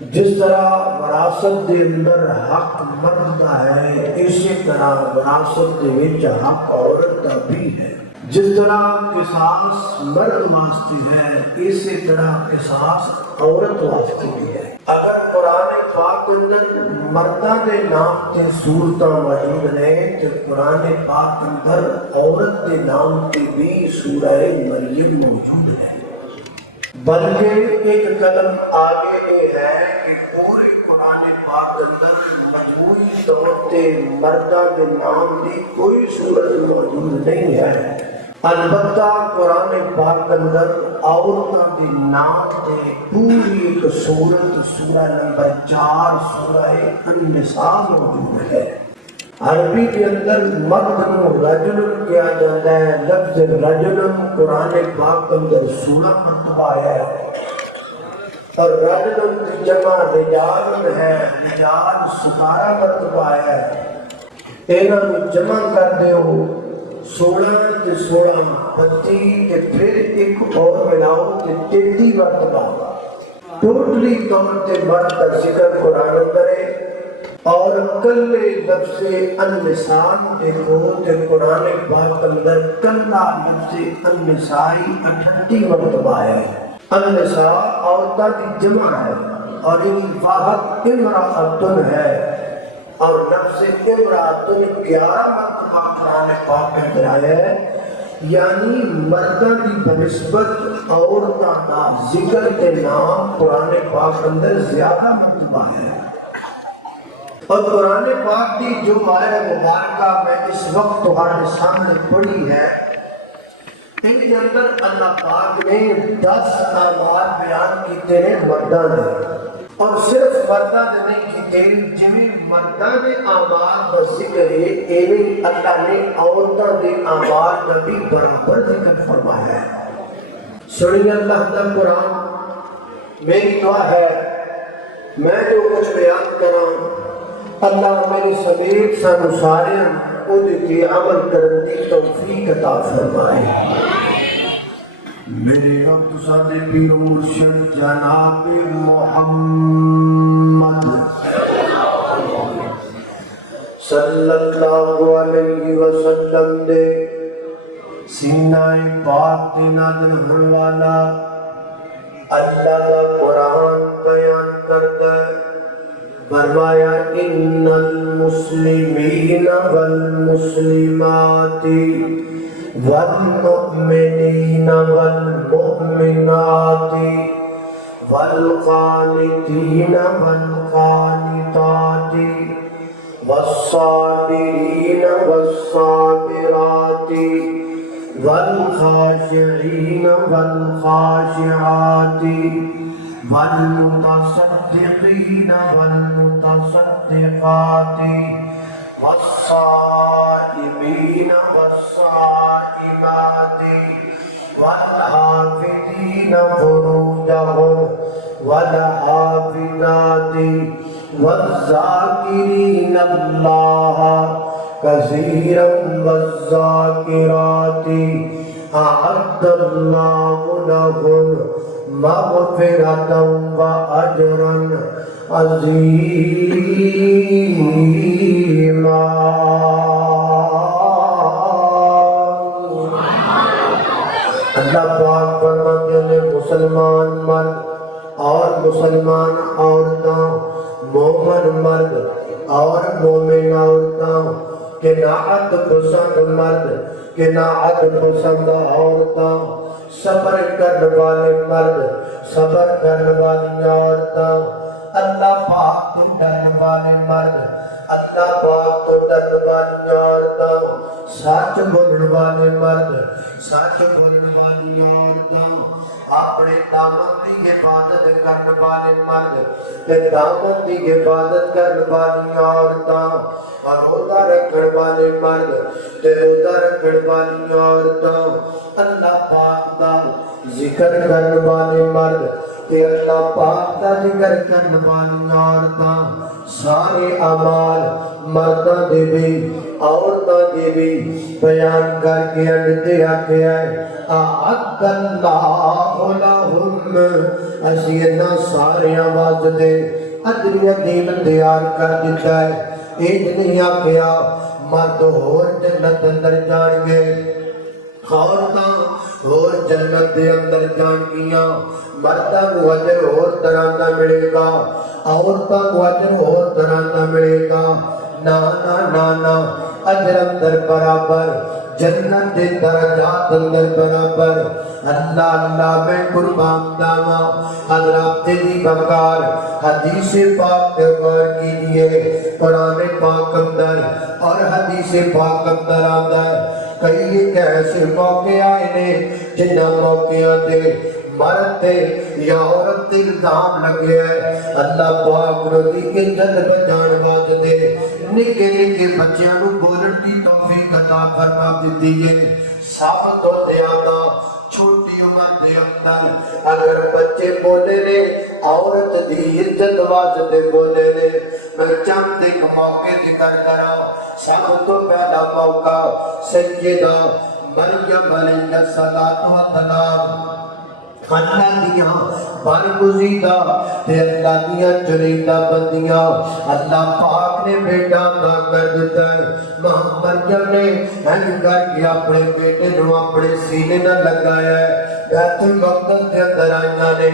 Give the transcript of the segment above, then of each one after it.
جس طرح وراثت دے اندر حق مرد دا ہے، اسی طرح وراثت دے وچ حق عورت دا بھی ہے۔ جس طرح قصاص مرد واسطے ہے، اسی طرح قصاص عورت واسطے بھی ہے۔ اگر قرآن پاک اندر مرداں دے نام تے صورتاں موجود نے تو قرآن پاک اندر عورت دے نام تے بھی سورہ مریم موجود ہے۔ بلکہ ایک قدم آگے یہ ہے کہ پورے قرآن پاک اندر مجموعی طور تے مرداں دے نام دی کوئی صورت موجود نہیں ہے۔ البتہ قرآن پاک اندر عورتاں دے نام تے پوری ایک سورت سورہ نمبر 4 سورہ النساء موجود ہے۔ عربی کے اندر مرد کو رجل کیا جاتا ہے۔ لفظ رجل قرآن پاک اندر 16 مرتبہ آیا ہے، اور رجل کی جمع رجال ہے، رجال 17 مرتبہ آیا ہے۔ انہاں کو جمع کر دیو 16 تے 16 32 تے پھر ایک اور ملاؤ تے 33 مرتبہ ٹوٹلی طور تے مرد کا ذکر قرآن اندر ہے۔ اور کلے لفظ النساء دیکھو تے قرآن پاک اندر کلا لفظ النسائی 38 مرتبہ ہے۔ النساء عورتاں کی جمع ہے، اور ان کی واحد امرأتن ہے، اور لفظ امرأتن 11 مرتبہ قرآن پاک اندر آیا ہے۔ یعنی مردہ کی بنسبت عورتاں کا ذکر کے نام قرآن پاک اندر زیادہ مرتبہ ہے۔ اور قرآن پاک کی جو آیہ مبارکہ میں اس وقت تمہارے سامنے پڑھی ہے، ان کے اندر اللہ پاک نے 10 اعمال بیان کیتے ہیں مرداں نے، اور صرف مرداں نے نہیں کیتے، جویں مرداں نے اعمال کا ذکر ہے ایویں اللہ نے عورتاں کے اعمال کا بھی برابر ذکر فرمایا ہے۔ سنیے اللہ کا قرآن۔ میری دعا ہے میں جو کچھ بیان کراں اللہ میرے سمیت سانو سارے تے عمل کرن دی توفیق عطا فرمائے۔ میرے رب سادے پیر مرشد جناب محمد صلی اللہ علیہ وسلم دے سینہ پاک تے نازل ہونے والا اللہ کا قرآن بیان کرتا ہے۔ فرمایا ان المسلمین والمسلمات والمؤمنین والمؤمنات والقانتین والقانتات والصابرین والصابرات والخاشعین والخاشعات والمتصدقین والمتصدقات والصائمین والصائمات والحافظین فروجهم والحافظات والذاکرین اللہ کثیرا والذاکرات اعد اللہ لهم مغفرة وأجرا عظيما۔ اللہ پاک فرماتے ہیں مسلمان مرد اور مسلمان عورتوں، مومن مرد اور مومن عورتوں، قناعت پسند مرد، قناعت پسند عورتوں، صبر کرنے والے مرد، صبر کرنے والی عورتوں، اللہ پاک تو ڈرنے والے مرد، اللہ پاک تو ڈرنے والی عورتوں، سچ بولنے والے مرد، سچ بولنے والی عورتوں، اپنے دامن کی حفاظت کرنے والے مرد، دامن کی حفاظت کرنے والی عورتوں، اور روزہ رکھنے والے مرد، روزہ رکھنے والی عورتوں، اللہ پاک دا ذکر کرنے والے مرد، تے اللہ پاک دا ذکر کرن والی عورتاں سارے اعمال مرداں دے بھی عورتاں دے بھی بیان کر کے انڈتے آکھیا ہے اعد اللہ لہم اسی انہاں سارے واسطے اجر عظیم تیار کر دیتا ہے ایک نہیں آکھیا مرد ہور جنت اندر جان گے عورتاں اور جنت دے اندر جان گیاں مرداں کو اجر اور طرح دا ملے گا عورتاں کو اجر اور طرح دا ملے گا نا نا نا نا اجر اندر برابر جنت دے درجات اندر برابر اللہ اللہ میں قربان داما حضرات دی بکار حدیث پاک دربار کیجئے قرآن پاک اندر اور حدیث پاک اندر آتا ہے کئی ایک ایسے موقع آئے نے جنہ موقعوں تے مرد یا عورت الزام لگے ہیں اللہ پاک رضی کے جد بجان واسطے نکے نکے بچیاں نو بولن دی توفیق عطا فرما دیتی ہے سب تو زیادہ چھوٹی عمر دے اندر اگر بچے بولے نے عورت دی عزت واسطے بولے نے میں چند ایک موقع ذکر کرا سب تو پہلا موقع سیدہ مریم علیہ السلام اللہ دیاں برگزیدہ تے اللہ دیاں چنیدہ بندیاں اللہ پاک نے بیٹا عطا کر دیتا ہے ماں مریم نے ہن کر کے اپنے بیٹے نو اپنے سینے نہ لگایا ہے بیت المقدس کے اندر آئیاں نے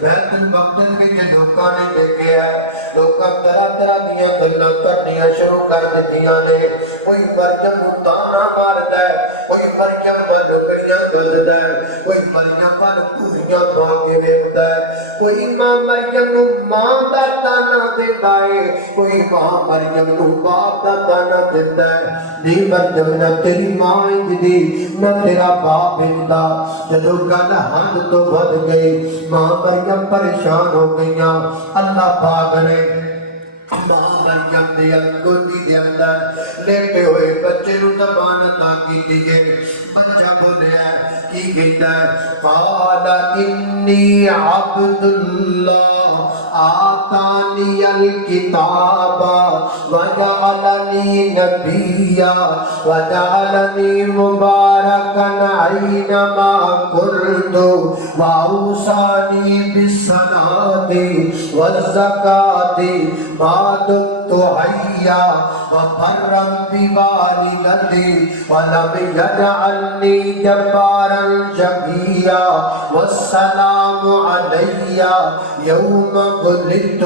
بیت المقدس وچ لوکاں نے دیکھیا ہے لوکاں طرح طرح دیاں گلاں کرنیاں شروع کر دتیاں نے کوئی مریم نو تانا ماردا ہے کوئی مریم پر لکڑیاں گلدا ہے کوئی مریم پر پوریاں پا کے ویکھدا ہے کوئی ماں مریم نو ماں دا تانا دیندا ہے کوئی ماں مریم نو باپ دا تانا دیندا ہے دی مریم نہ تیری ماں دی نہ تیرا باپ دا جدوں گل حد تو ود گئی ماں مریم پریشان ہو گئیاں اللہ پاک نے ماں مریم دے گودی دے اندر لیٹے ہوئے بچے نو زبان عطا کیتی ہے بچہ بولیا کی کہتا ہے قال انی عبد اللہ آتانی الکتاب وجعلنی نبیا وجعلنی مبارکا اینما کنت واوصانی بالصلاۃ والزکاۃ ما دمت حیا وبرا بوالدتی ولم یجعلنی جبارا شقیا والسلام علی یوم ولدت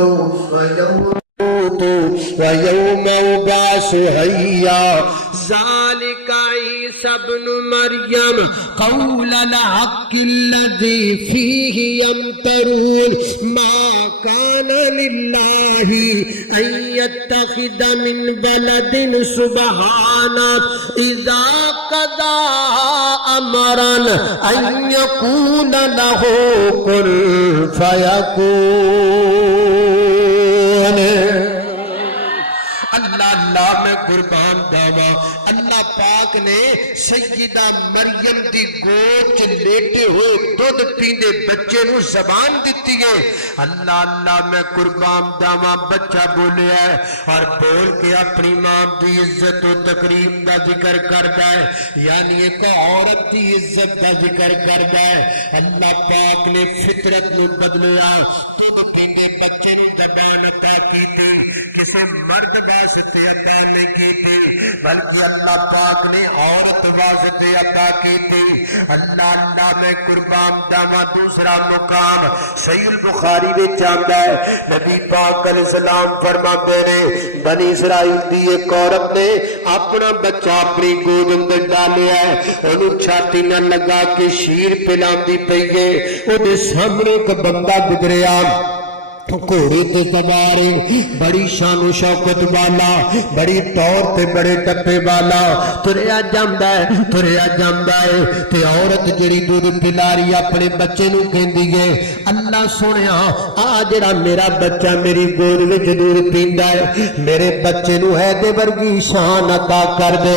ويوم أبعث حيا ذلك عيسى ابن مريم قول الحق الذي فيه يمترون ما كان لله أن يتخذ من ولد سبحانه إذا قضى أمرا أن يكون له كن فيكون اللہ میں قربان داوا اللہ پاک نے سیدہ مریم دی گود چ لیٹے ہوئے دودھ پیندے بچے نو زبان دیتی ہے اللہ اللہ میں قربان داوا بچہ بولیا ہے اور بول کے اپنی ماں دی عزت و تکریم دا ذکر کردا ہے یعنی ایک عورت دی عزت دا ذکر کردا ہے اللہ پاک نے فطرت نو بدلیا دودھ پیندے بچے نو زبان عطا کیتی کسی مرد واسطے عطا نہیں کی تھی بلکہ اللہ پاک نے عورت واسطے عطا کی تھی اللہ اللہ میں قربان داوا دوسرا مقام صحیح البخاری وچ آندا ہے نبی پاک علیہ السلام فرماتے نے بنی اسرائیل دی ایک عورت نے اپنا بچہ اپنی گود اندر ڈالیا ہے انہوں چھاتی نہ لگا کے شیر پلاندی پئی ہے اودے سامنے ایک بندہ گزریا घोड़े ते सवार बड़ी शानो शौकत वाला बड़ी तौर ते बड़े टप्पे वाला तुरया जांदा है ते औरत जिहड़ी दूध पिला रही अपने बच्चे नूं कहंदी है अल्लाह सोहणिया आ जिहड़ा मेरा बच्चा मेरी गोद विच दूध पींदा है मेरे बच्चे नूं है दे वर्गी शान अता कर दे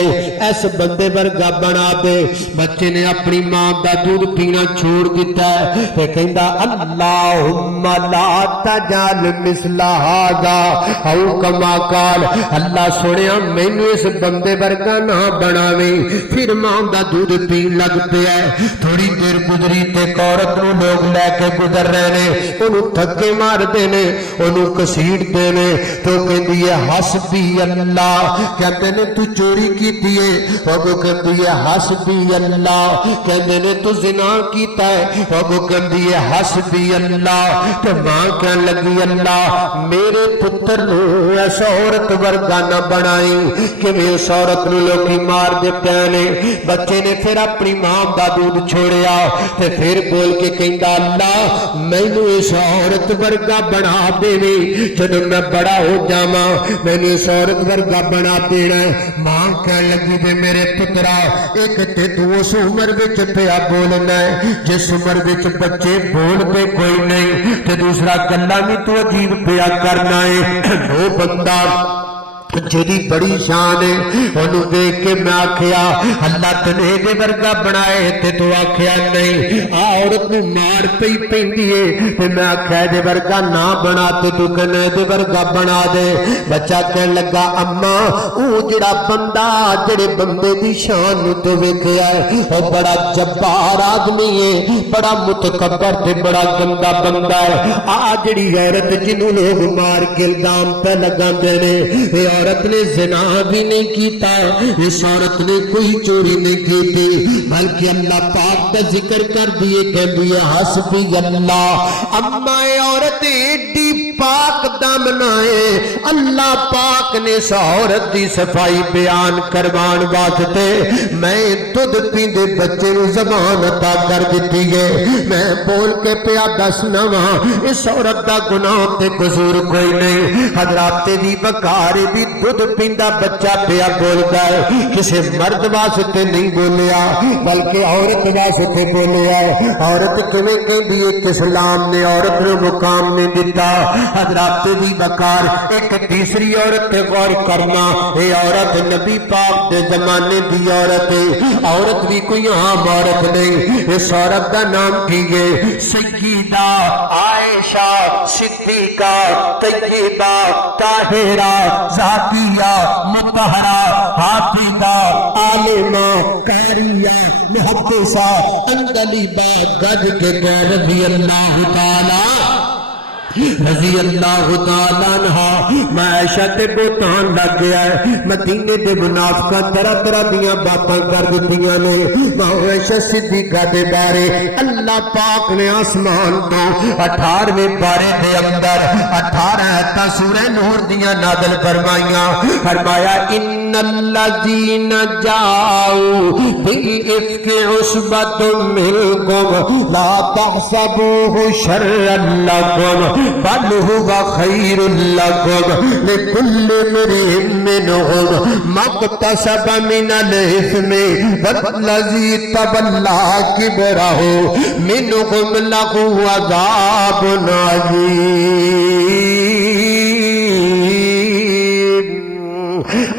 इस बंदे वर्गा बना दे। बच्चे ने अपनी मां दा दूध पीना छोड़ दिता है ते कहंदा अल्लाहुम्मा ला जाल मिसला हादा औ कमा काल अल्लाह सुनिया मैनू इस बंदे वर्गा ना बनावे। फिर मां दा दूध पीन लग पिया। थोड़ी देर गुजरी ते औरत नूं लोग लैके गुजर रहे ने ओनू धक्के मारदे ने ओनू घसीटदे ने तो कहंदी है हसबी अल्लाह कहंदे ने तू चोरी कीती है अगो कहंदी है हसबी अल्लाह कहंदे ने तू जिना कीता है अगो कहंदी है हसबी अल्लाह ते मां कहन लगी अल्लाह मेरे पुत्र नू इस औरत वर्गा न बनाई कि इस औरत नू लोकी मार दिते ने। बच्चे ने फिर अपनी मां दा दूध छोड़िया ते फिर बोल के कहंदा अल्लाह मैनू इस औरत वर्गा बना देवी जदों मैं बड़ा हो जावां मैनू इस औरत वर्गा बना देना। मां कहन लगी वे मेरे पुत्रा एक ते तू उस उम्र विच पिया बोलना है जिस उम्र विच बच्चे बोलते कोई नहीं ते दूसरा गल्ला भी तू अजीब पिया करना है। वो बंदा जिहदी बड़ी शान है ओनू देख के मैं आखिया अल्लाह तने दे वर्गा बनाए ते तू आखिया नहीं आ औरत नू मार पई पैंदी है ते मैं आखिया दे वर्गा ना बना ते तू कहना दे वर्गा बना दे। बच्चा कहन लगा अम्मा ओ जिहड़ा बंदा जिहड़े बंदे दी शान नू तो वेखिया ओ बड़ा जब्बार आदमी है बड़ा मुतकब्बर ते बड़ा गंदा बंदा है। आ जिहड़ी औरत जिन्नू लोग मार के इल्जाम पे लगांदे ने औरत ने ज़िना भी नहीं कीता इस औरत ने कोई चोरी नहीं की थी बल्कि अल्लाह पाक का जिक्र कर दिए कहती है हस्बी अल्लाह। अम्मा औरत एडी पाक दामना है अल्लाह पाक ने इस औरत की सफाई बयान करवान वास्ते मैं दुध पींदे बच्चे नूं ज़बान अता कर दी है। मैं बोल के पिया दसना वा इस औरत का गुनाह ते कसूर कोई नहीं। हज़रात दी बकार भी दूध पींदा बच्चा पिया बोलता है किसी मर्द वास्ते नहीं बोलिया बल्कि औरत वास्ते बोलिया। औरत किवें कहंदी है कि इस्लाम ने औरत नूं मुकाम नहीं दिता। हज़रात दी बकार एक तीसरी औरत ते गौर करना ये औरत नबी पाक दे जमाने दी औरत है। औरत भी कोई आम औरत नहीं। इस औरत का नाम की है सय्यदा आयशा सिद्दीका तय्यबा ताहिरा ज़ाकिया मुतहरा हाफिजा आलिमा कारिया मुहद्दिसा अंदलिबा गज के रज़ी अल्लाह ताला रज़ी अल्लाह ताला अन्हा। मैं आयशा ते बोतान लग गया है मदीने दे मुनाफिका तरह तरह दियां बातां कर दित्तियां ने। आयशा सिद्दीका दे बारे अल्लाह पाक ने आसमान तो 18वें पारे दे अंदर 18 आयतां सूरह नूर दियां नाज़िल फरमाइयां। फरमाया इन्नल्लज़ीना जाऊ बिल इफ्की उस्बतुम मिनकुम ला तहसबूहु शर्रन लकुम बल हुवा खैरुल लकुम लिकुल्लि इम्रिइन मिनहुम मक्तसब मिनल इस्मि वल्लज़ी तवल्ला किबरहु मिनहुम लहु अज़ाबुन अज़ीम।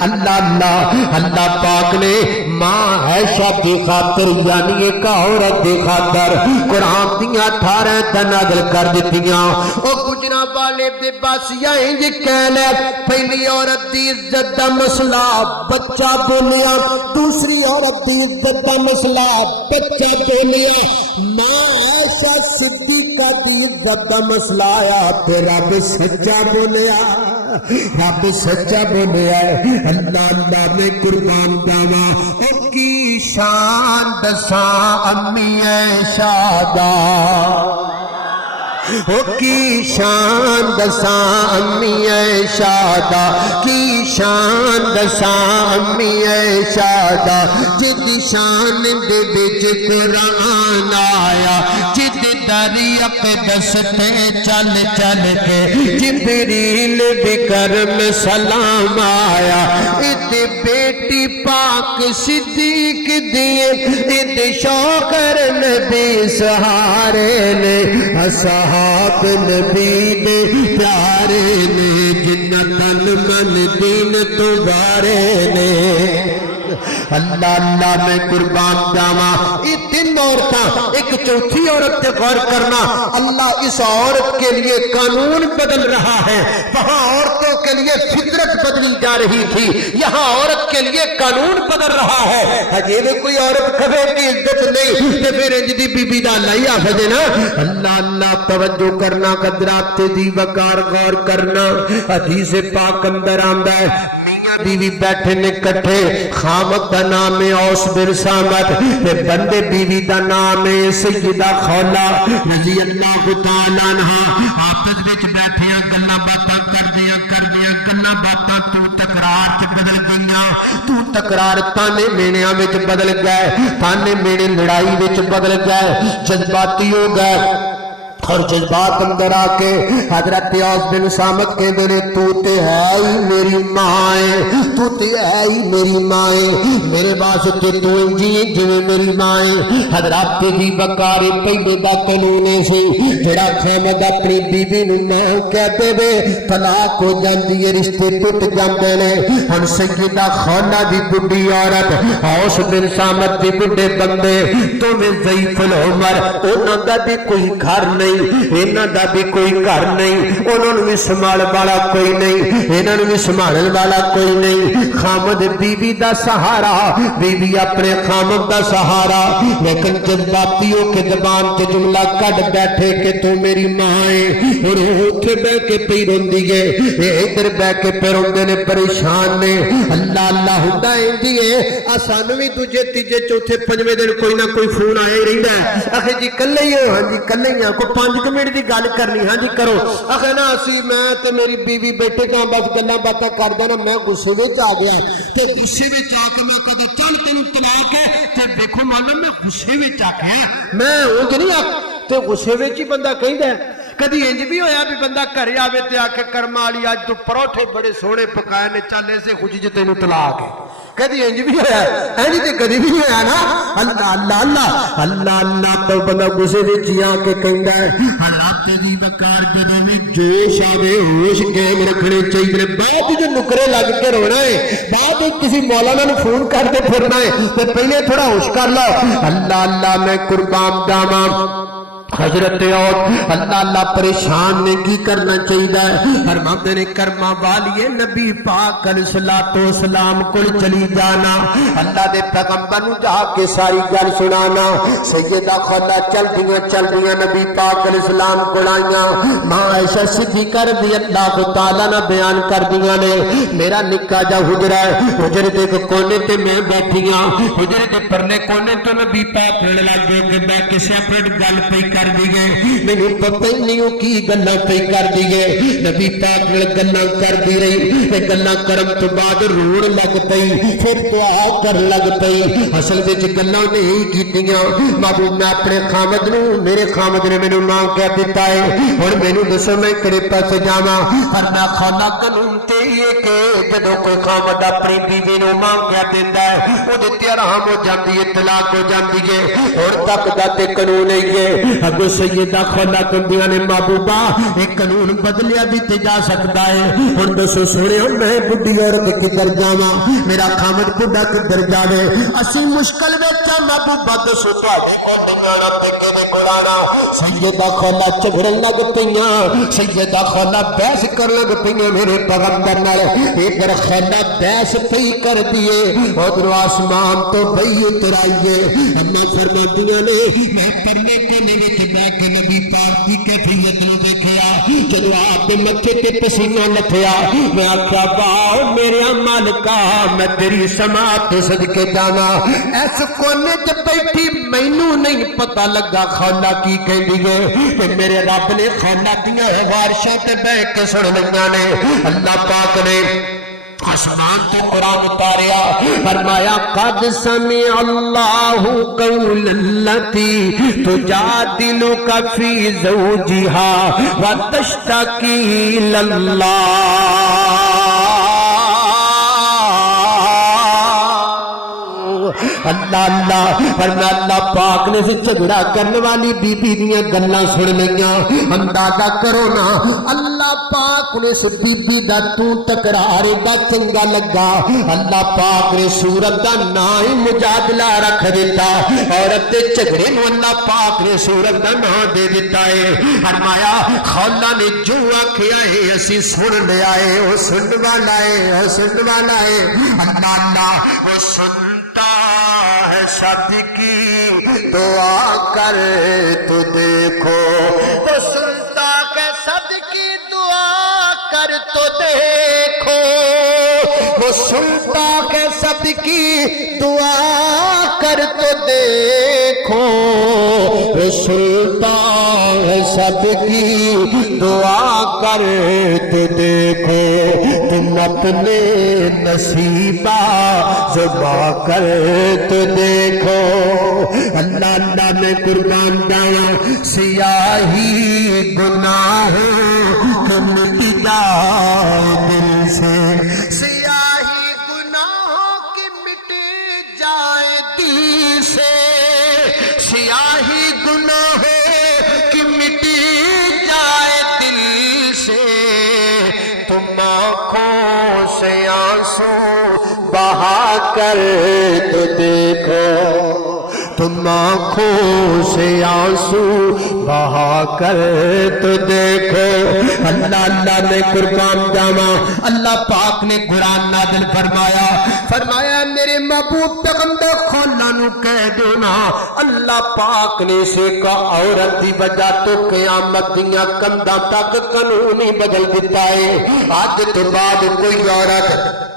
अल्लाह पाक ने मां आयशा की खातिर यानी एक औरत की खातिर कुरान दियां 18 नाज़िल कर दित्तियां। ओ गुजरा वाले दे बस इंज कह ले पहली औरत की इज्जत का मसला बच्चा बोलिया दूसरी औरत की इज्जत का मसला बच्चा बोलिया। मां आयशा सिद्दीका की इज्जत का मसला आया ते रब सच्चा बोलिया रब सच्चा बोलिया। अल्लाह ने कुर्बान जावा की शान दसा अम्मी ऐशा दा की शान दसा अम्मी ऐशा दा की शान दसा अम्मी ऐशा दा जिदी शान दे विच कुरान आया जिद پیاری اقدس تے چل چل کے جبریل بھی کرم سلام آیا ادھے بیٹی پاک صدیق دیے ادھے شوکر نبی سہارے نے اصحاب نبی دے پیارے نے جنہ تن من دین تبارے نے اللہ اللہ میں قربان جاواں یہ تین عورتاں ایک چوتھی عورت پہ غور کرنا اللہ اس عورت کے لیے قانون بدل رہا ہے وہاں عورتوں کے لیے فطرت بدلی جا رہی تھی یہاں عورت کے لیے قانون بدل رہا ہے اجے بھی کوئی عورت کبھی کی عزت نہیں تے پھر انج دی بی بی دا اللہ ہی آفے نا اللہ اللہ توجہ کرنا قدرات دی وقار غور کرنا حدیث پاک اندر آندا ہے بیوی بیٹھے نے کٹھے خامد دا نام ہے اوس بن صامت تے بندے بیوی دا نام ہے سیدہ خولا رضی اللہ تعالی عنہ آپس وچ بیٹھے گلاں باتاں کردیاں گلاں باتاں تو تکرار تے بدل گئیاں تو تکرار تانے مینیاں وچ بدل گئے تانے مینے لڑائی وچ بدل گئے جذباتی ہو گئے اور جذبات اندر آ کے حضرت اوس بن صامت کہندے نے تو تے ہے ہی میری ماں ہے تو تے ہے ہی میری ماں ہے میرے واسطے تو جی جویں میری ماں ہے حضرت دی وقار پہلے دا قانون سی جڑا خامد اپنی بیوی نوں ماں کہہ دے طلاق ہو جاندی ہے رشتے ٹوٹ جاندے نے ہن سیدہ خولا دی بڈھی عورت اوس بن صامت دی بڈھے بندے تو میں ضعیف العمر انہاں دا بھی کوئی گھر نہیں انہاں دا بھی کوئی گھر نہیں انہاں نوں بھی سنبھال والا کوئی نہیں انہاں نوں بھی سنبھالن والا کوئی نہیں خامد بیوی دا سہارا بیوی اپنے خامد دا سہارا لیکن جذباتی ہو کے زبان تے جملہ کڈ بیٹھے کہ تو میری ماں ہے اور اوتھے بیٹھ کے پئی روندی ہے ادھر بیٹھ کے پہ روندے نے پریشان نے اللہ اللہ ہوندا اینجی ہے سانوں وی دوجے تیجے چوتھے پنجویں دن کوئی نہ کوئی فون آیا ہی رہندا ہے آخر جی کلے ہی ہو ہاں جی کلے ہی کو 5 منٹ دی گل کرنی ہاں جی کرو آخر نا اسی میں تے میری بیوی بیٹے کہاں بس گلاں باتاں کردا نا میں غصے وچ آ گیا تے غصے وچ آ کے میں کہدا چل تینوں طلاق ہے تے دیکھو معلوم میں غصے وچ آ گیا میں اونج نہیں آ تے غصے وچ ہی بندہ کہندا ہے کدی انج بھی ہویا بھی بندہ گھر آوے تے آ کے کرما والی اج تو پروٹھے بڑے سونے پکائے نے چل ایسے خوش جے تینوں طلاق ہے کدی انج بھی ہویا انج تے کدی بھی ہویا نا اللہ اللہ اللہ اللہ اللہ تو بندہ غصے وچ آ کے کہندا ہے حضرت دی وقار جدوں وی جوش آوے ہوش قائم رکھنے چاہیے بعد جو نکرے لگ کے رونا ہے بعد کسی مولانا نوں فون کر کے پھرنا ہے تے پہلے تھوڑا ہوش کر لو اللہ اللہ میں قربان جاواں حضرت اور اللہ اللہ پریشان نے کی کرنا چاہیے فرماتے نے کرما والی نبی پاک علیہ الصلوۃ والسلام کو چلی جانا اللہ دے پیغمبر نو جا کے ساری گل سنانا سیدہ خولا چل دیاں نبی پاک علیہ السلام کو آئیاں ماں عائشہ صدیقہ رضی اللہ تعالی نے بیان کر دیاں نے میرا نکا جا حجرہ ہے حجرے دے کونے تے میں بیٹھی ہاں حجرے دے پرلے کونے تو نبی پاک نے لگ کے بیٹھ کے سیپریٹ گل پئی کر دیئے میں پتہ ہی نہیں ہوں کی گلہ پہ کر دیئے نبی پاک نے گلہ کر دی رہی گلہ کرم تو بعد روڑ لگ پئی پھر دعا کر لگ پئی اصل وچ گلہ نہیں کیتیاں محبوب میں اپنے خامد نو میرے خامد نے مینوں ماں کہہ دیتا ہے اور مینوں دسو میں کڑے پاسے جاواں پر میں خانہ قانون تے یہ کہ جدوں کوئی خامد اپنی بیوی نو ماں کہہ دیندا ہے او دے تے حرام ہو جاندی ہے طلاق ہو جاندی ہے اور تک دا تے قانون ہے اگو سیدہ خولا کندیاں نے محبوبہ ایک قانون بدلیا دیتے جا سکتا ہے اور دسو سونے میں بڈھی عورت کدھر جاواں میرا خامد بڈھا کدھر جاوے اسی مشکل وچ محبوبہ دسو تواڈے کول دنیا تے کدے قرآن سیدہ خولا جھگڑن لگ پئیاں سیدہ خولا بحث کر لگ پئیاں میرے پیغمبر نال ادھر خولا بحث پئی کر دیے ادھر آسمان تو بئی اترائیے اما فرماندیاں نے میں پرلے کونے وچ بیٹھ کے نبی پاک کی کیفیت نو دیکھیا جدوں آپ دے متھے تے پسینہ لتھیا میں آکھیا واہ میرے مالکا میں تیری سماعت صدقے جانا اس کونے تے بیٹھی مینوں نہیں پتہ لگا خولا کی کہندی ہے کہ میرے رب نے خولا دیاں وارشاں تے بیٹھ کے سن لیاں نے اللہ پاک نے आसमान तो कुरान उतारिया फरमाया कद समी अल्लाहु कौलल्लती तुजादिलुका फी ज़ौजिहा व तश्तकी अल्लाह अल्लाह फरमाया अल्लाह पाक ने झगड़ा करने वाली बीबी दियां गल्लां सुन लईयां अंदाजा करो ना अल्लाह पाक ने इस बीबी दा तू तकरार दा चंगा लगा अल्लाह पाक ने सूरत दा नाम ही मुजादला रख दिता औरत दे झगड़े नूं अल्लाह पाक ने सूरत दा नाम दे दिता है फरमाया खौला ने जो आखिया है असी सुन लिया है ओ सुन वाला है ओ सुन वाला है अल्लाह अल्लाह वो सुनता है सबकी दुआ कर तो देखो वो सुनता है सबकी दुआ कर तो देखो वो सुनता है सबकी दुआ कर तो देखो वो सुनता है सबकी दुआ कर तो देखो तुम अपने नसीबा ज़ुबा कर तो देखो अल्लाह अल्लाह में कुर्बान जावा सियाही गुनाहों को मिट जाए दिल से सियाही गुनाहों की मिट जाए दिल से सियाही गुनाहों की मिट जाए दिल से तुम आँखों से आंसू बहा कर तो देखो तुम आँखों से आंसू बहा कर तो देखो अल्लाह अल्लाह ने कुर्बान जावा अल्लाह पाक ने कुरान नाज़िल फरमाया फरमाया मेरे महबूब पैगंबर खौला नू कह दो ना अल्लाह पाक ने से का औरत दी वजह तो क़यामत दियां कंधां तक कानून ही बदल दिता है आज तो बाद कोई औरत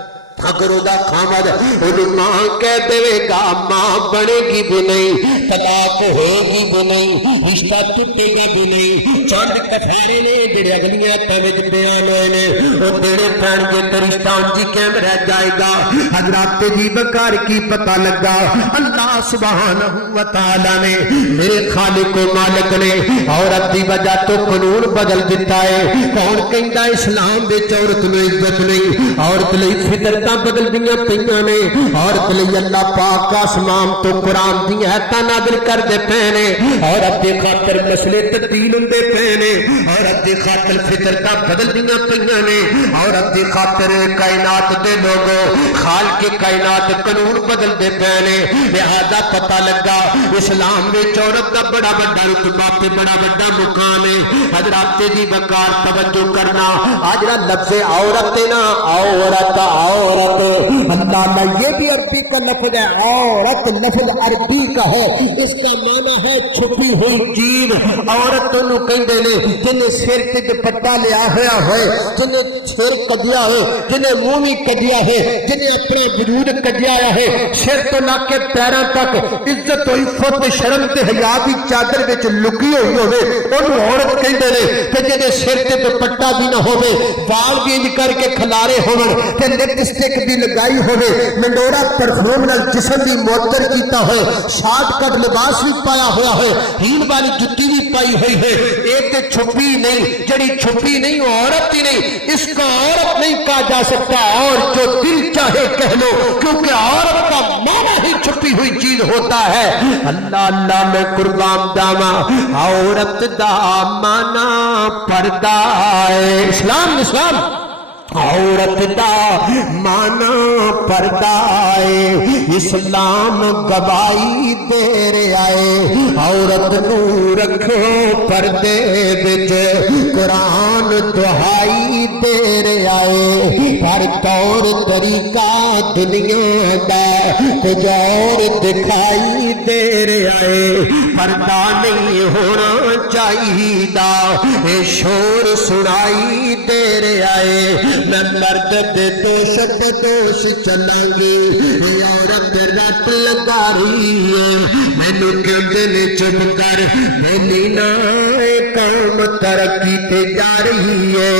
अगर उदा खामद उन्हें मां कह देगा मां बनेगी भी नहीं तलाक होगी भी नहीं रिश्ता टूटेगा भी नहीं चंद कफारे ने जेड़े अगलियां तविज बयान होए ने वो देने पैणगे तो रिश्ता उंजी कैम रह जाएगा हजरात जी बकार की पता लगा अल्लाह सुब्हानहू व तआला ने मेरे खालिक व मालिक ने औरत दी वजह तो कानून बदल दिता है कौन कहंदा इस्लाम विच औरत नूं इज्जत नहीं औरत लई फितरत बदल दियां पईयां ने औरत लई अल्लाह पाक आसमान तो कुरान दी आयतां नाज़िल करदे पे ने औरत दे खातर मसले तब्दील हुंदे पे ने औरत दे खातर फितरतां बदल दियां पईयां ने औरत दे खातर कायनात दे लोगों खालिक के कायनात कानून बदलदे पे ने लिहाजा पता लगा इस्लाम विच औरत दा बड़ा बड़ा रुतबा ते बड़ा बड़ा मुकाम है हजरात जी वकार तवज्जो करना आज ना लफ्ज़ औरत है ना औरत अल्लाह ये भी अरबी का लफ्ज है औरत लफ्ज अरबी का है इसका माना है छुपी हुई चीज औरत तो कहते ने जिन्हें सिर ते दुपट्टा लिया होया होए जिन्हें सिर कदिया हो जिन्हें मुंह भी कदिया है जिन्हें अपना वजूद कदिया है सिर तो लाके पैरों तक इज्जत और इफ्फत शर्म ते हया की चादर विच लुकी हुई होवे ओनू औरत कहते ने ते जिन्हें सिर ते दुपट्टा भी ना होवे वाल भी इंज करके खलारे होवन ते लिपस्टिक भी लगाई होवे मंडोरा परफ्यूम नाल जिस्म भी मोतर कीता होए शार्ट कट लिबास भी पाया होया होए हील वाली जुत्ती भी पाई हुई है एक ते छुपी नहीं जड़ी छुपी नहीं औरत ही नहीं इसका औरत नहीं कहा जा सकता और जो दिल चाहे कह लो क्योंकि औरत का माना ही छुपी हुई चीज होता है अल्लाह अल्लाह में कुर्बान जावा औरत दा माना पर्दा है इस्लाम इस्लाम औरत दा माना पर्दा है इस्लाम गवाही दे रहा है औरत नू रखो पर्दे विच कुरान दुहाई दे रहा है हर तौर तरीका दुनिया दा कुछ और दिखाई दे रहा है पर्दा नहीं होना चाहिए शोर सुनाई تیرے آئے میں مرد دے دوش تے دوش چلاں گی عورت رٹ لگا رہی ہے مینو کہندے نے چپ کر میری نہ قوم ترقی تے جا رہی ہے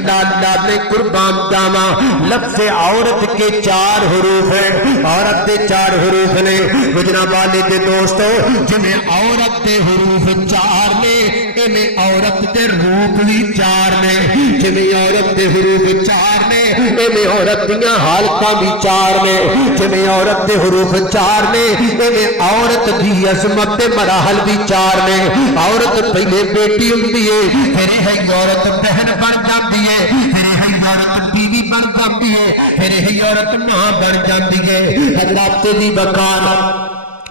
اللہ نے قربان جاواں لفظ عورت کے 4 حروف ہیں عورت دے 4 حروف نے گجرا والے دے دوستو جویں عورت دے حروف 4 نے ایویں عورت دے روپ بھی 4 نے جویں عورت دے حروف 4 نے ایویں عورت دیاں حالتاں بھی 4 نے جویں عورت دے حروف 4 نے ایویں عورت دی عظمت تے مراحل بھی 4 نے عورت پہلے بیٹی ہوندی ہے پھر ہے عورت بہن بن جاتی ہے پھر ہے عورت بیوی بن جاتی ہے پھر ہے عورت ماں بن جاتی ہے حضرات دی بکار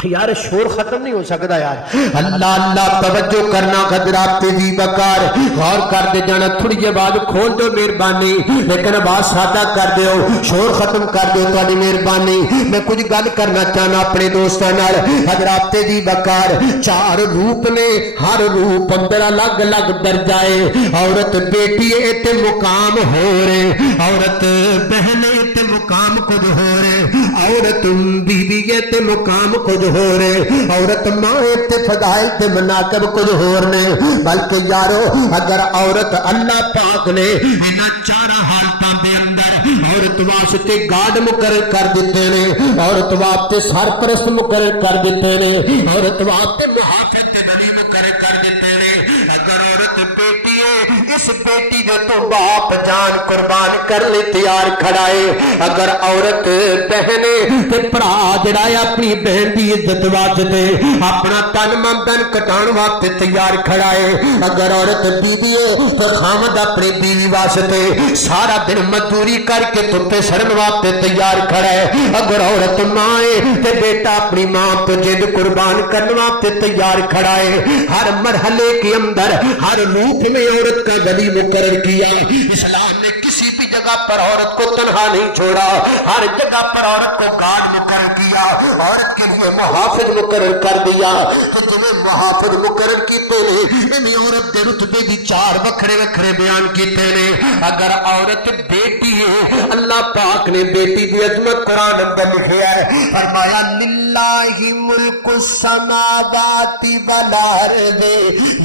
یار شور ختم نہیں ہو سکتا یار اللہ اللہ توجہ کرنا حضرات دی بکار غور کر دے جانا تھوڑی جے بعد کھول دو مہربانی لیکن آواز سادہ کر دیو شور ختم کر دیو تہاڈی مہربانی میں کچھ گل کرنا چاہنا اپنے دوستاں نال حضرات دی بکار 4 روپ نے ہر روپ اندر الگ الگ درجہ ہے عورت بیٹی ہے تے مقام ہو رہے عورت بہن ہے تے مقام کچھ ہو رہے عورت بیوی ہے تے مقام کچھ ہو رہے عورت ماں تے فضائل تے مناقب کچھ ہو رہے بلکہ یارو اگر عورت اللہ پاک نے انہاں 4 حالتاں دے اندر عورت واسطے گارڈ مقرر کر دیتے نے عورت واسطے سرپرست مقرر کر دیتے نے عورت واسطے محافظ تے ولی مقرر کر دیتے نے اگر عورت بیٹی ہے اس بیٹی دے تو باپ جان قربان کر لے تیار کھڑا ہے اگر عورت بہن تے بھرا جڑا ہے اپنی بہن دی عزت واسطے اپنا تن من دن کٹان واسطے تیار کھڑا ہے اگر عورت بیوی ہے تو خامد اپنی بیوی واسطے سارا دن مزدوری کر کے تپے سڑن واسطے تیار کھڑا ہے اگر عورت ماں ہے تے بیٹا اپنی ماں تو جد قربان کرنے واسطے تیار کھڑا ہے ہر مرحلے کے اندر ہر روپ میں عورت کا ولی مقرر کیا اسلام نے کسی بھی جگہ پر عورت کو تنہا نہیں چھوڑا ہر جگہ پر عورت کو گارڈ مقرر کیا عورت کے لیے محافظ مقرر کر دیا کہ جنہیں محافظ مقرر کیتے نے انہیں عورت دے رتبے دی 4 وکھرے وکھرے بیان کیتے نے اگر عورت بیٹی ہے اللہ پاک نے بیٹی دی عظمت قرآن اندر لکھیا ہے فرمایا للہ ملک السماوات والارض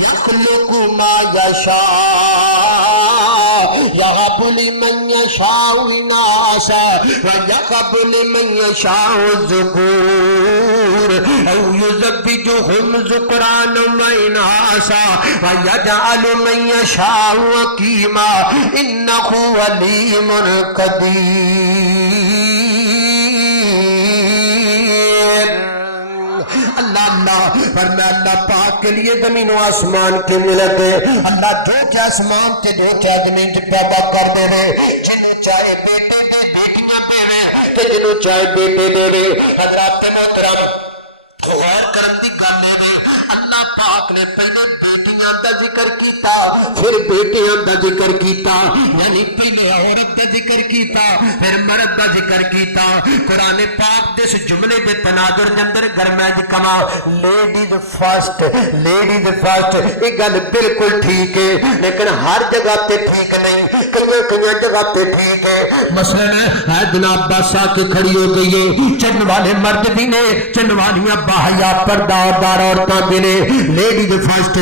یخلق ما یشاء یہب لمن یشاء اناسا ویہب لمن یشاء الذکور او یزوجہم ذکرانا واناسا ویجعل من یشاء عقیما انہ علیم قدیر اللہ فرمایا اللہ پاک کے لیے زمین و آسمان کی ملت ہے اللہ جو کیا آسمان تے جو کیا زمین تے پیدا کر دے رہے جنہوں چاہے بیٹے دے بیٹیاں دے رہے کہ جنہوں چاہے بیٹے دے رہے حضرات محترم غور کرن دی گل ہے اللہ پاک نے پہلے بیٹیاں دا ذکر کیتا پھر بیٹیاں دا ذکر کیتا یعنی پہلے عورت دا ذکر کیتا پھر مرد دا ذکر کیتا قرآن پاک دس جملے دے تناظر دے اندر گرمیج کما لیڈیز فرسٹ یہ گل بالکل ٹھیک ہے لیکن ہر جگہ تے ٹھیک نہیں کئی جگہ تے ٹھیک ہے مثلا ہے جناب بس آ کے کھڑی ہو گئی ہے چن والے مرد بھی نے چن والیاں باحیا پردہ دار عورتاں بھی نے لیڈیز فرسٹ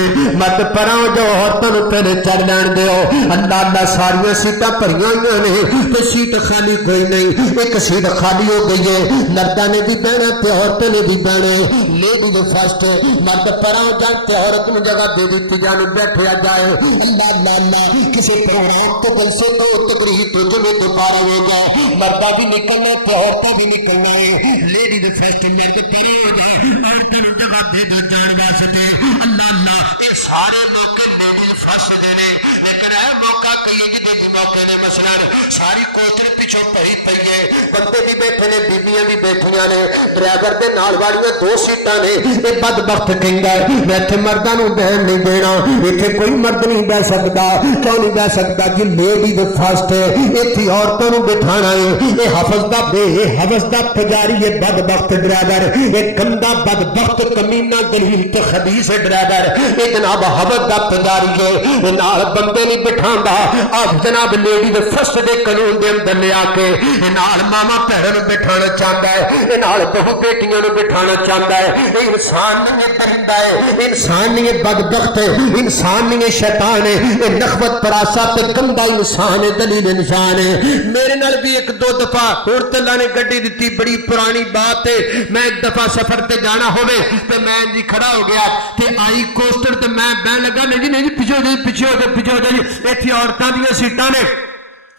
مرد پراؤ جو عورتوں پہلے چڑھ لین دیو اللہ اللہ ساریاں سیٹاں بھریاں ہوئیاں نے تے سیٹ خالی کوئی نہیں ایک سیٹ خالی ہو گئی ہے مرداں نے بھی بہنا تے عورتوں نے بھی بہنا لیڈیز فرسٹ مرد پراؤ جان تے عورت نوں جگہ دے دیتی جان بیٹھیا جائے اللہ اللہ اللہ کسی پروگرام تو جلسے تو تقریر تو جمعے تو پارے ہو جائے مردہ بھی نکلنا تے عورتیں بھی نکلنا ہے لیڈیز فرسٹ مرد پرے ہو جائے عورتوں نوں جگہ دے دو جان واسطے اللہ اللہ یہ سارے موقع لیڈیز فرسٹ دینے لیکن اے موقع کئی جدے موقع نے مثلا ساری کوتر پیچھوں پڑی پئی ہے بندے بھی بیٹھے نے بیبیاں بھی بیٹھیاں نے ड्राइवर दे नाल वालियां 2 सीटां ने ये बदबख्त कहंदा है मैं इत्थे मर्दां नूं बहन नहीं देना इत्थे कोई मर्द नहीं बह सकदा क्यों नहीं बह सकदा कि लेडीज फर्स्ट है इत्थे औरतां नूं बिठाना है ये हफज दा बेहवस दा पुजारी ये बदबख्त ड्राइवर ये गंदा बदबख्त कमीना दलील ते खबीस ड्राइवर ये जनाब हवस दा पुजारी है ये नाल बंदे नहीं बिठांदा आप जनाब लेडीज फर्स्ट दे कानून दे अंदर ले आके ये नाल मामा भैणां नूं बिठाना चाहता है ये नाल बहु बेटियां नूं बिठाना चाहता है ये इंसान नहीं है परिंदा है इंसान नहीं है बदबख्त है इंसान नहीं है शैतान है ये नखवत परासा ते गंदा इंसान है दलील इंसान है मेरे नाल भी 1-2 दफा हुण ते अल्लाह ने गड्डी दित्ती बड़ी पुरानी बात है मैं एक दफा सफर ते जाना होवे ते मैं जी खड़ा हो गया ते आई कोस्टर ते मैं बहन लगा नहीं जी पिछे हो जी इत्थे औरतां दीयां सीटां ने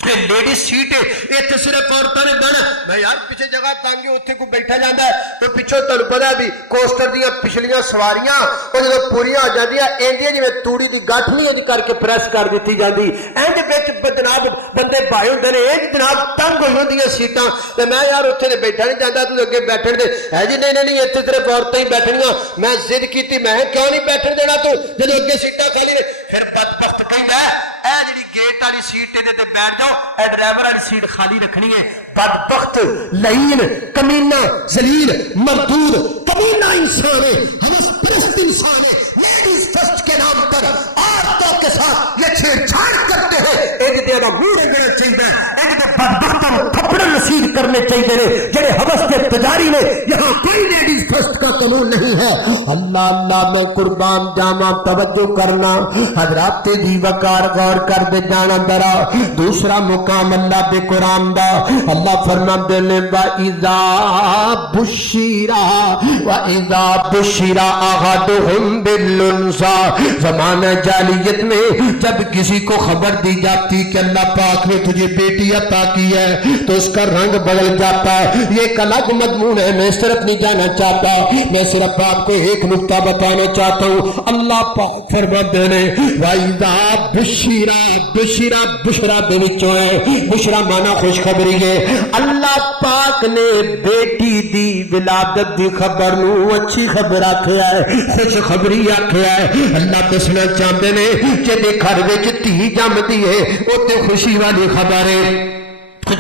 लेडीज सीट है इत्थे सिर्फ औरतां ने बहना मैं यार पिछे जगह तांगे उत्थे कोई बैठा जांदा है तो पिछो तुहानूं पता भी कोस्टर दीयां पिछलियां सवारियां ओ जदों पूरीआं हो जांदियां इंदियां जिवें तूड़ी दी गाठ नहीं इंज करके प्रेस कर दित्ती जांदी इंज विच जनाब बंदे भाए हुंदे ने इंज जनाब तंग होई हुंदियां सीटां ते मैं यार उत्थे ते बैठा नहीं जांदा तूं अगे बैठण दे है जी नहीं इत्थे सिर्फ औरतां ही बैठणियां मैं जिद कीती मैं क्यों नहीं बैठण देना तूं जदों अगे सीटां खाली ने फिर बदबख्त कहंदा ऐ जिहड़ी गेट वाली सीट इहदे ते बैठ जाओ ए ड्राइवर वाली सीट खाली रखनी है बदबख्त लईन कमीना जलील मरदूद कमीना इंसान है हवस परस्त इंसान है लेडीज फर्स्ट के नाम पर औरतों के साथ ये छेड़छाड़ करते हैं एक देना मुंह रंगना चाहिए एक दे बदबख्तों को थप्पड़ नसीब करने चाहिए ने जेड़े हवस के पुजारी ने यहाँ कोई लेडीज फर्स्ट का कानून नहीं है अल्लाह अल्लाह में कुर्बान जामा तवज्जो करना हजरात दी वकार गौर कर दे जाना दरा दूसरा मुकाम अल्लाह दे कुरान दा अल्लाह फरमाते ने व इज़ा बुशिरा अहदुहुम बिलुनसा ज़माना जालियत में जब किसी को खबर दी जाती कि अल्लाह पाक ने तुझे बेटी अता की है तो उसका रंग बदल जाता है ये एक अलग मजमून है मैं सिर्फ नहीं जाना चाहता मैं सिर्फ आपको एक नुक्ता बताना चाहता हूँ अल्लाह पाक फरमाते ने व इज़ा बुशिरा बुशरा दे विचों है बुशरा माना खुशखबरी है अल्लाह पाक ने बेटी दी विलादत दी खबर नू अच्छी खबर आख्या है खुशखबरी आख्या है अल्लाह दसना चाहते ने जेदे घर विच धी जमदी है ओ ते खुशी वाली खबर है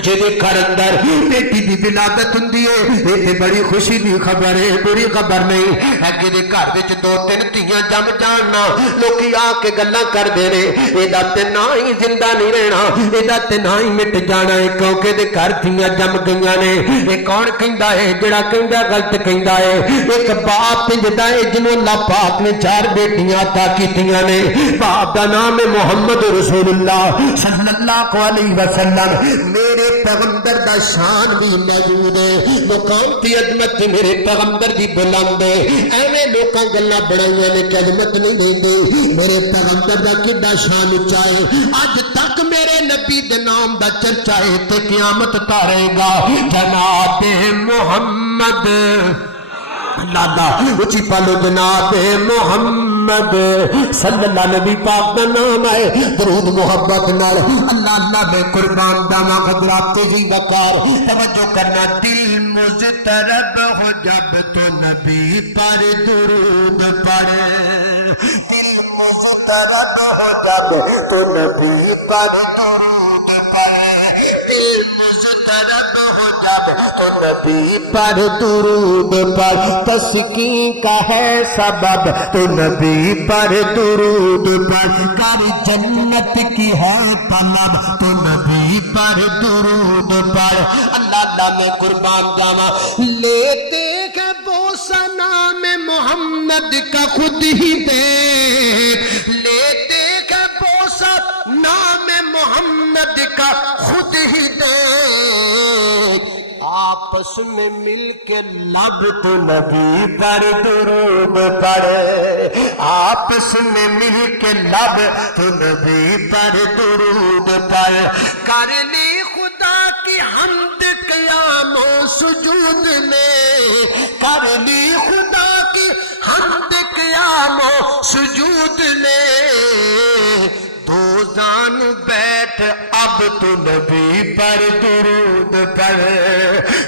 जेदे घर अंदर बेटी दी विलादत हुंदी है ये बड़ी खुशी दी खबर है बुरी खबर नहीं अगे दे घर विच 2-3 धीयां जम जाण ना लोकी आके गल्लां करदे ने एदा ते ना ही जिंदा नहीं रहना एदा ते ना ही मिट जाना है क्योंकि दे घर धीयां जम गईयां ने ये कौन कहंदा है जेड़ा कहंदा गलत कहंदा है एक बाप जिंदा है जिन्हों अल्लाह पाक ने 4 बेटियां अता कीतियां ने बाप दा नाम है मुहम्मद रसूलुल्लाह सल्लल्लाहु अलैहि वसल्लम मेरे पैगंबर दा शान भी मौजूद है मुकाम की अजमत मेरे पैगंबर दी बुलंद है एवें लोकां गल्लां बनाईयां ने अजमत नहीं देंदे मेरे पैगंबर दा किड्डा शान उच्चा है अज तक मेरे नबी दे नाम दा चर्चा है ते क़यामत तारेगा जनाब मुहम्मद लाला उची पालो जनाब मोहम्मद सल्लल्लाहु नबी पाक दा नाम है दरूद मोहब्बत नाल अल्लाह अल्लाह में कुर्बान दामा हजरात जी वकार तवज्जो करना दिल मुजतरब हो जब तो नबी पर दुरूद पढ़े दिल मुजतरब हो जब तो नबी पर दुरूद पढ़े दिल मुजतरब हो जब तो नबी पर दुरूद पढ़ तस्कीन का है सबब तो नबी पर दुरूद पढ़ कर जन्नत की है तलब तो नबी पर दुरूद पढ़ अल्लाह अल्लाह में कुर्बान जावा लेते हैं बोसा नाम मोहम्मद का खुद ही देख लेते हैं बोसा नाम मोहम्मद का खुद ही देख आपस में मिलके लब तो नबी पर दुरूद पढ़े आपस में मिलके लब तो नबी पर दुरूद पढ़े कर ली खुदा की हम्द क़यामो सुजूद में कर ली खुदा की हम्द क़यामो सुजूद में दो जान बैठ बैठ अब तू नबी पर दुरूद पढ़,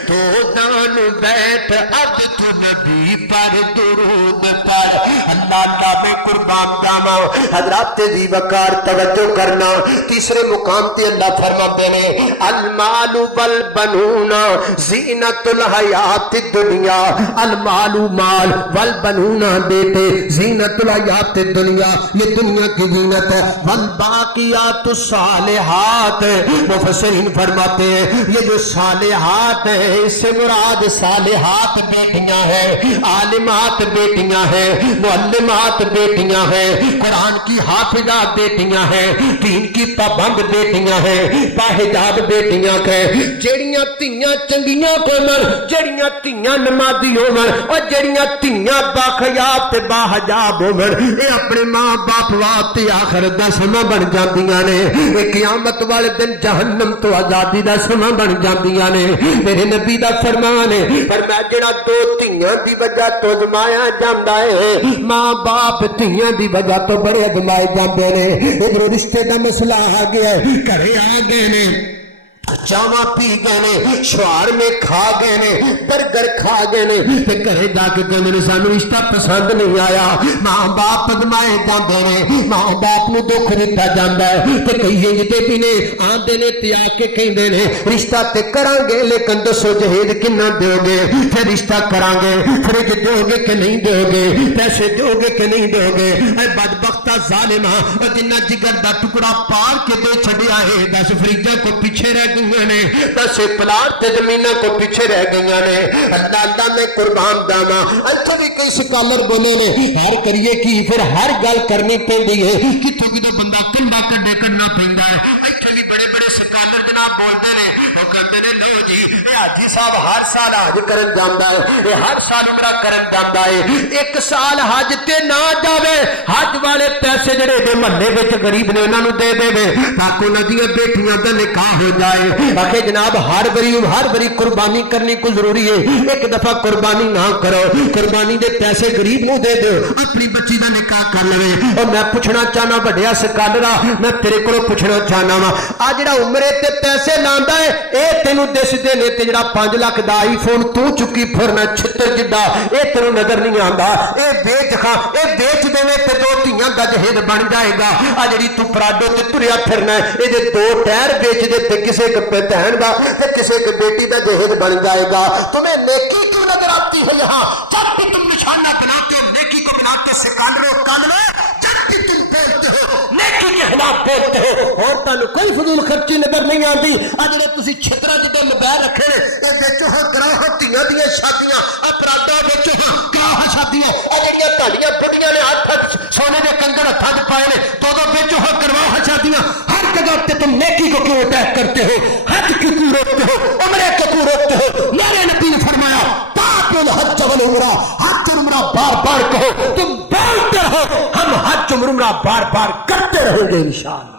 तो दान बैठ अब तू नबी पर दुरूद पढ़। अल्लाह अल्लाह में कुर्बान जावा। हजरात दी वकार तवज्जो करना, तीसरे मुकाम ते अल्लाह फरमाते ने अल मालू बल बनूना जीनतुल हयात दुनिया। अल मालू माल वल बनूना बेटे जीनतुल हयात दुनिया, ये दुनिया की जीनत है। वल बाकियातु सालिहात, मुफस्सिरीन फरमाते हैं ये जो सालिहात है इससे मुराद सालिहात बेटियां हैं, आलिमात बेटियां हैं, मुअल्लिमात बेटियां हैं, कुरान की हाफिजा बेटियां हैं, दीन की पाबंद बेटियां हैं, बाहिजाब बेटियां हैं। जेड़ियां धीयां चंगियां होवन, जेड़ियां धीयां नमाजी होवन और जेड़ियां धीयां बाखयाब ते बाहजाब होवन, ये अपने मां बाप वास्ते आखिरत दा समा बन जांदियां ने। ये क़यामत वाले दिन जहन्नम तो आजादी दा समा बन जांदियां ने। मेरे नबी दा फरमान है, फरमाया जेड़ा दो धीयां दी वजह तो अजमाया जांदा है, मां बाप धीयां दी वजह तो बड़े अजमाए जांदे ने। इधर रिश्ते दा मसला आ गया है, घरे आ गए ने, चावा पी गए ने, शुआर में खा गए ने, बर्गर खा गए ने, ते घरे जाके कहंदे ने सानू रिश्ता पसंद नहीं आया। मां बाप अजमाए जांदे ने, मां बाप नू दुख दिता जांदा है, ते कई इंजदे भी ने आंदे ने ते आके कहंदे ने रिश्ता ते करांगे लेकिन दसो जहेज किन्ना दोगे, फिर रिश्ता करांगे, फ्रिज दोगे कि नहीं दोगे, पैसे दोगे कि नहीं दोगे। ऐ बदबख्ता जालिमा, जिन्ना जिगर दा टुकड़ा पार के दे छड़िया है, 10 फ्रिजा को पीछे रह गई ने, 10 प्लाट ते जमीना को पीछे रह गई ने। अल्लाह अल्लाह में कुर्बान जावा। इत्थे भी कई स्कॉलर बोले ने हर करिए की फिर हर गल करनी पैंदी है, कितों कितों बंदा कंधा कड्डे करना पैंदा है। इत्थे भी बड़े बड़े स्कॉलर जनाब बोलते ने, वो कहते ने लो जी ये हाजी साहब हर साल हज करन जांदा है, ये हर साल उमरा करन जांदा है, एक साल हज ते ना जावे, हज वाले पैसे जेड़े दे महल्ले विच गरीब ने उन्हां नूं दे देवे ताकि उन्हां दी बेटियां दा निकाह हो जाए। आखे जनाब हर बरी कुर्बानी करनी को जरूरी है, एक दफा कुर्बानी ना करो, कुर्बानी दे पैसे गरीब नूं दे दो, अपनी बच्ची दा निकाह कर लवे। और मैं पूछना चाहना बड़िया स्कॉलरा, मैं तेरे कोलों पूछना चाहना वा आ जेड़ा उमरे ते पैसे लांदा है ए तेनू दिसदे ने, ते जेड़ा 5 लाख दा आईफोन तू चुकी फिरना छितर जिड्डा ए तेनू नजर नहीं आंदा, ए बेच खा, ए बेच देवे ते 2 धीयां दा जहेज बन जाएगा। आ जेड़ी तू पराडो ते तुरिया फिरना है ए 2 टायर बेच दे ते किसे बहन का किसी की बेटी का जहेज बन जाएगा। तुम्हें नेकी क्यों नजर आती है यहाँ? जब भी तुम निशाना बनाते हो नेकी को बनाते सिकालरो कालवे, जब भी तुम बोलते हो नेकी के खिलाफ बोलते हो और तुहानू कोई फजूल खर्ची नजर नहीं आती। आज जो तुम छितरा जो लुबैर रखे ने बेचो हाँ कराओ धीयां दियां शादियां, अपराधा बेचो हाँ कराओ शादियां, जिहड़ियां तुहाडियां बुढ़ियां ने हत्थ सोने के कंगन हत्थां च पाए ने दो बेचो हाँ करवाओ हाँ शादियां। हर जगह पे तुम नेकी को क्यों अटैक करते हो? हज क्यों रोकते हो? उम्रे को क्यों रोकते हो? मेरे नबी ने फरमाया ताकुल हज वल उम्रा, हज उम्रा बार बार कहो, तुम बोलते रहो, हम हज उम्रा बार बार करते रहेंगे इंशाअल्लाह।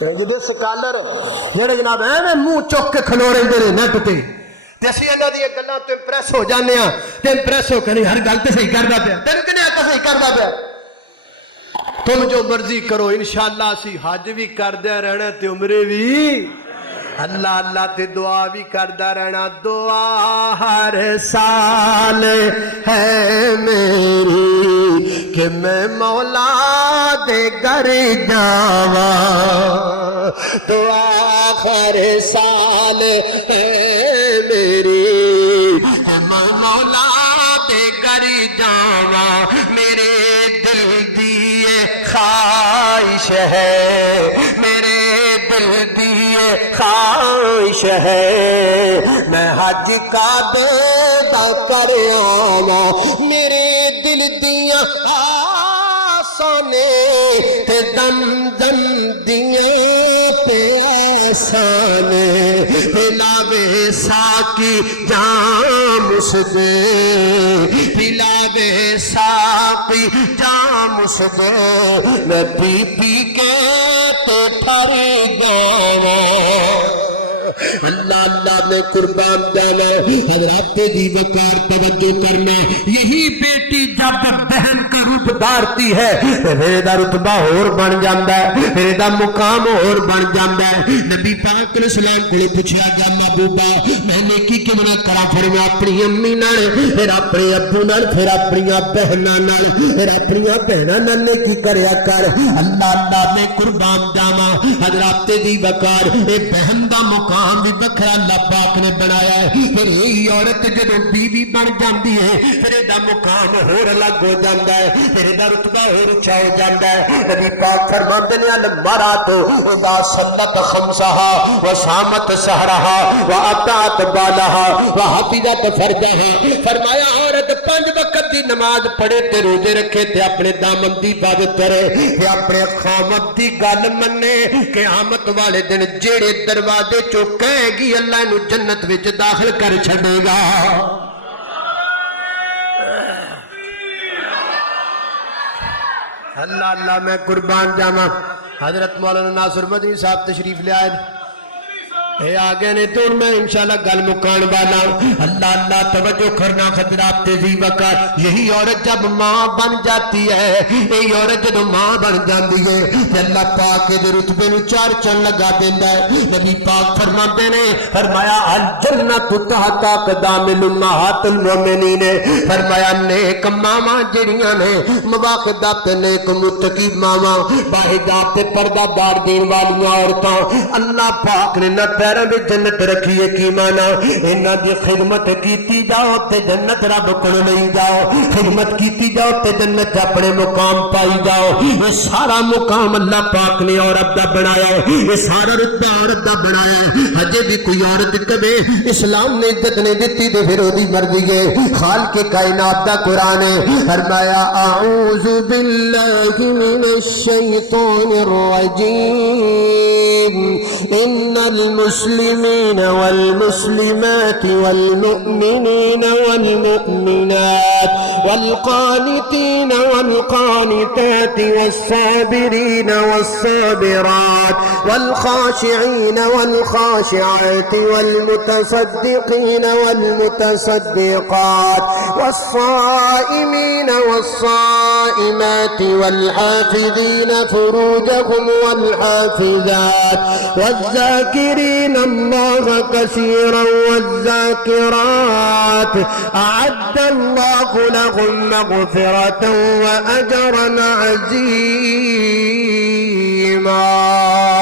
जिहड़े स्कॉलर जेड़े जनाब एवें मुंह चुक के खलो रहिंदे ने नेट ते ते असीं इन्हां दी गल्लां तो इंप्रेस हो जाने आ ते इंप्रेस हो के हर गल ते सही करदा पिया, तैनूं किहने आखिया सही करदा पिया? तुम जो मर्जी करो इंशाअल्लाह असी हज भी करदे रहना ते उमरे भी अल्लाह अल्लाह ते दुआ भी करदा रहना। दुआ हर साल है मेरी कि मैं मौला दे घर जावा, दुआ हर साल है मेरी कि मैं मौला दे घर जावा। मेरे दिल दी ख्वाहिश है, मेरे दिल दी ख्वाहिश है, मैं हज काबे दा कर आवा। मेरे दिल दियां आसां ने ते दम दम दियां प्यासां ने, पिलावे साकी जाम उसदे, पिलावे साकी जाम उसदे, मैं पी पी के तो ठर जावा। अल्लाह अल्लाह में कुर्बान जाना। हजरात दी वकार तवज्जो करना, यही बेटी جب بہن کا روپ دھارتی ہے پھر دا رتبہ اور بن جاندا ہے، پھر دا مقام اور بن جاندا ہے۔ نبی پاک علیہ السلام کو پوچھا گیا محبوبہ میں نے کی کمنا کرا، پھر میں اپنی امی نال، پھر اپنے ابو نال، پھر اپنی بہناں نال، پھر اپنی بہناں نال نے کی کریا کر۔ اللہ اللہ میں قربان جاواں حضرات دی وقار اے بہن دا مقام بھی بکھرا اللہ پاک نے بنایا ہے۔ پھر یہی عورت جدوں بیوی بن جاندی ہے پھر دا مقام ہور الگ ہو جاندا ہے، پھر دا رتبہ ہور اونچا ہو جاندا ہے۔ نبی پاک فرماندے نے المرأۃ اذا صلت خمسها وصامت سحرها واطاعت بالها وحفظت فرجها، فرمایا عورت 5 وقت دی نماز پڑھے تے روزے رکھے تے اپنے دامن دی حفاظت کرے تے اپنے خامت دی گل منے، قیامت والے دن جیڑے دروازے چوں کہے گی اللہ نو جنت وچ داخل کر چھڈے گا۔ اللہ اللہ میں قربان جاواں حضرت مولانا ناصر مدنی صاحب تشریف لے آئے اے آگے نے تو میں انشاءاللہ گل مکان والا ہوں۔ اللہ اللہ توجہ کرنا خطرات تیزی وقار، یہی عورت جب ماں بن جاتی ہے، یہی عورت جب ماں بن جاتی ہے اللہ پاک دے رتبے نو 4 چن لگا دیندا ہے۔ نبی پاک فرماتے نے فرمایا الجنت تحت اقدام الامہات المؤمنین، فرمایا نیک ماواں جڑیاں نے مواقدات نیک متقی ماواں باحجاب تے پردہ دار دین والی عورتاں اللہ پاک نے نہ پیروں میں جنت رکھی ہے کی مانا انہاں دی خدمت کیتی جاؤ تے جنت رب کول لئی جاؤ، خدمت کیتی جاؤ تے جنت اپنے مقام پائی جاؤ۔ یہ سارا مقام اللہ پاک نے عورت دا بنایا ہے، یہ سارا رتبہ عورت دا بنایا ہے۔ ہجے بھی کوئی عورت کبھی اسلام نے عزت نہیں دیتی تے پھر اودی مرضی ہے۔ خالق کائنات دا قرآن ہے، فرمایا اعوذ باللہ من الشیطان الرجیم ان المسلمين والمسلمات والمؤمنين والمؤمنات والقانتين والقانتات والصابرين والصابرات والخاشعين والخاشعات والمتصدقين والمتصدقات والصائمين والصائمات والحافظين فروجهم والحافظات والذاكرين الله كثيرا والذاكرات أعد الله لهم مغفرة وأجرا عظيما۔